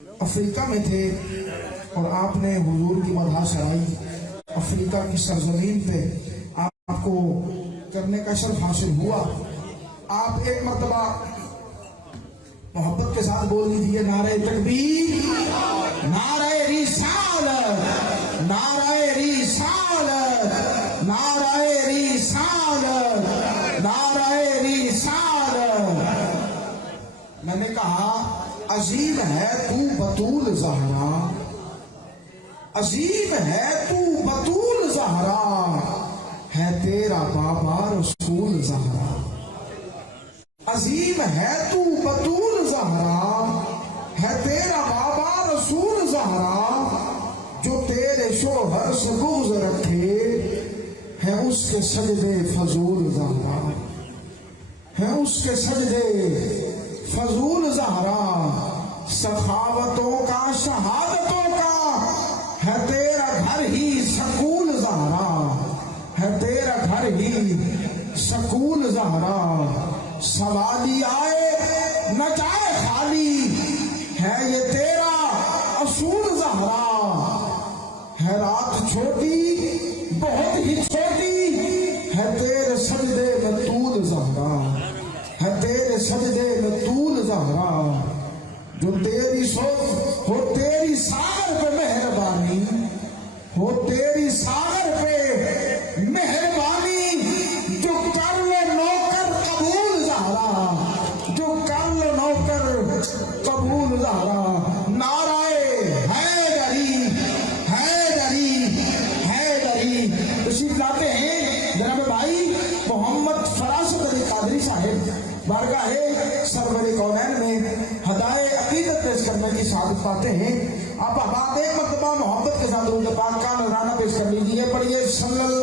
افریقہ میں تھے اور آپ نے حضور کی مدح سرائی. افریقہ کی سرزمین پہ آپ کو کرنے کا شرف حاصل ہوا. آپ ایک مرتبہ محبت کے ساتھ بول لیجیے نعرہ تکبیر، نعرہ رسالت، نعرہ رسالت، نعرہ رسالت، نعرہ رسالت. میں نے کہا عظیم ہے تو بطول زہرا، عظیم ہے تو بطول زہرا، ہے تیرا بابا رسول زہرا. عظیم ہے تو بطول زہرا، ہے تیرا بابا رسول زہرا. جو تیرے شوہر سے بغض رکھے ہے اس کے سجدے فضول زہرا، ہے اس کے سجدے فضول زہرا. سخاوتوں کا شہادتوں کا ہے تیرا گھر ہی سکول زہرا، ہے تیرا گھر ہی سکول زہرا. سوالی آئے نہ جائے خالی، ہے یہ تیرا اصول زہرا. ہے رات چھوٹی بہت ہی چھوٹی، ہے تیرے سجدے میں طول زہرا، ہے تیرے سجدے میں طول زہرا. جو تیری سوچ ہو تیری ساغر پہ مہربانی، ہو تیری ساغر پہ مہربانی. جو کر لے نوکر قبول زہرا، جو کر لے نوکر قبول زہرا. نعرہ حیدری، حیدری، حیدری. تشریف لاتے ہیں جناب بھائی محمد فراست علی قادری صاحب بارگاہ سرور کونین میں ہدایے عقیدت پیش کرنے کی سعادت پاتے ہیں. آپ ایک مرتبہ محبت کے ساتھ درود پاک کا نذرانہ پیش کر لیجیے. پڑھیے صلی اللہ